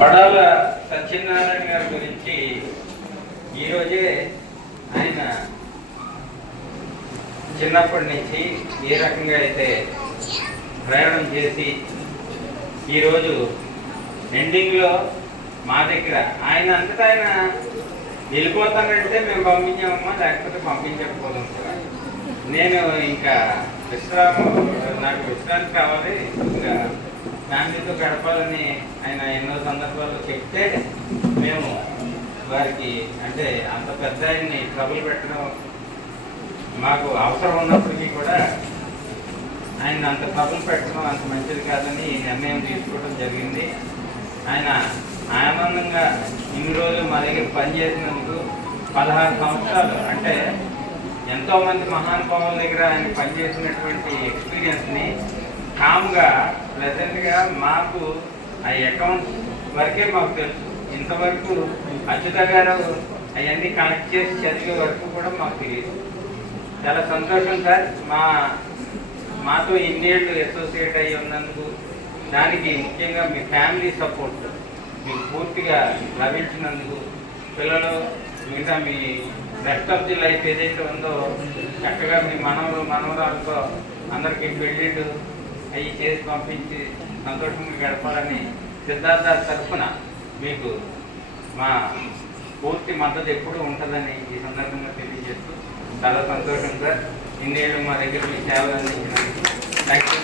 పడాల సత్యనారాయణ గారి గురించి ఈరోజే ఆయన చిన్నప్పటి నుంచి ఏ రకంగా అయితే ప్రయాణం చేసి ఈరోజు ఎండింగ్లో మా దగ్గర ఆయన అంతటా ఆయన వెళ్ళిపోతానంటే మేము పంపించామమ్మా, లేకపోతే పంపించకపోదాం కూడా. నేను ఇంకా నాకు విశ్రాంతి కావాలి, ఇంకా ఫ్యామిలీతో గడపాలని ఆయన ఎన్నో సందర్భాల్లో చెప్తే మేము వారికి అంటే అంత పెద్ద ఆయన్ని ట్రబుల్ పెట్టడం మాకు అవసరం ఉన్నప్పటికీ కూడా ఆయన అంత ట్రబుల్ పెట్టడం అంత మంచిది కాదని నిర్ణయం తీసుకోవడం జరిగింది. ఆయన ఆనందంగా ఇన్ని రోజులు మా దగ్గర పనిచేసినందుకు 16 సంవత్సరాలు అంటే ఎంతోమంది మహానుభావుల దగ్గర ఆయన పనిచేసినటువంటి ఎక్స్పీరియన్స్ని కామ్గా ప్లెజెంట్గా మాకు ఆ అకౌంట్స్ వరకే మాకు తెలుసు. ఇంతవరకు అచ్యుత గారు అవన్నీ కనెక్ట్ చేసి చదివే వరకు కూడా మాకు తెలియదు. చాలా సంతోషం సార్, మాతో ఇన్నేళ్ళు అసోసియేట్ అయ్యి ఉన్నందుకు. దానికి ముఖ్యంగా మీ ఫ్యామిలీ సపోర్ట్ మీకు పూర్తిగా లభించినందుకు, పిల్లలు మిగతా me rest of the life ఏదైతే ఉందో చక్కగా మీ మనవరాలతో అందరికీ పెళ్ళిళ్ళు అవి చేసి పంపించి సంతోషంగా గడపాలని సిద్ధార్థ తరఫున మీకు మా పూర్తి మద్దతు ఎప్పుడూ ఉంటుందని ఈ సందర్భంగా తెలియజేస్తూ చాలా సంతోషం సార్. ఇన్నేళ్ళు మా దగ్గర మీ సేవలు అందించినందుకు థ్యాంక్ యూ.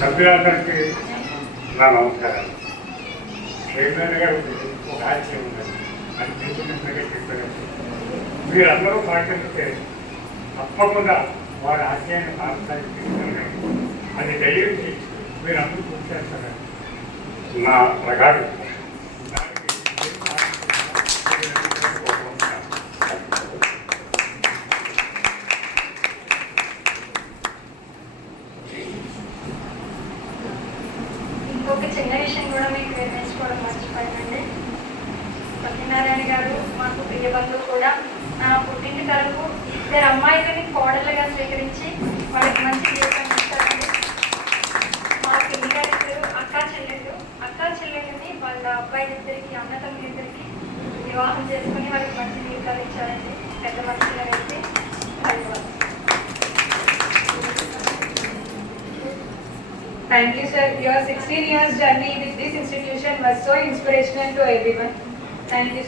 సభ్యులందరికీ నా నమస్కారం. చైర్మన్ గారు ఒక ఆశయం ఉన్నది, అది తీసుకున్నట్టుగా చెప్పారు. మీరందరూ పాటిస్తే తప్పకుండా వారి ఆశయాన్ని సాధించగలరు. అది డెలివరీ మీరందరూ పూర్తి చేస్తారని నా ప్రగాఢం. ఇంకొక చిన్న విషయం కూడా మీకు నిర్ణయించుకోవడం మర్చిపోయిందండి. సత్యనారాయణ గారు మాకు ప్రియ బంధువు కూడా. నా పుట్టింటి తరపు 2 అమ్మాయిలని కోడళ్ళగా స్వీకరించి వాళ్ళకి మంచి జీవితం ఇస్తారండి. మా పిన్ని గారి ఇద్దరు అక్కా చెల్లెళ్ళని వాళ్ళ అబ్బాయిలిద్దరికి అన్నతమ్ములిద్దరికి వివాహం చేసుకుని వాళ్ళకి మంచి జీవితాలు ఇచ్చారండి. పెద్ద మనుషుల వ్యక్తి. ధన్యవాదాలు. Thank you, sir. Your 16 years journey with this institution was so inspirational to everyone. Thank you.